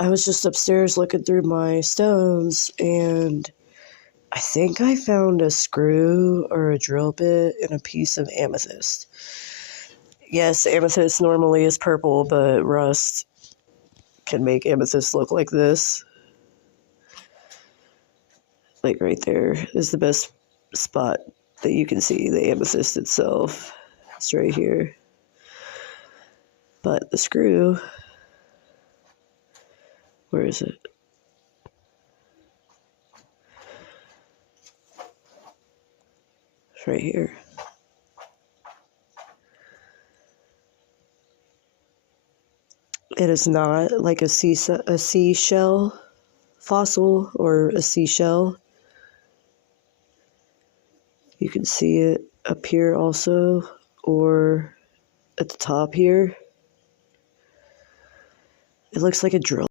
I was just upstairs looking through my stones, and I think I found a screw or a drill bit and a piece of amethyst. Yes, amethyst normally is purple, but rust can make amethyst look like this. Like right there is the best spot that you can see the amethyst itself. It's right here. But the screw, where is it? It's right here. It is not like a seashell fossil or a seashell. You can see it up here also, or at the top here. It looks like a drill.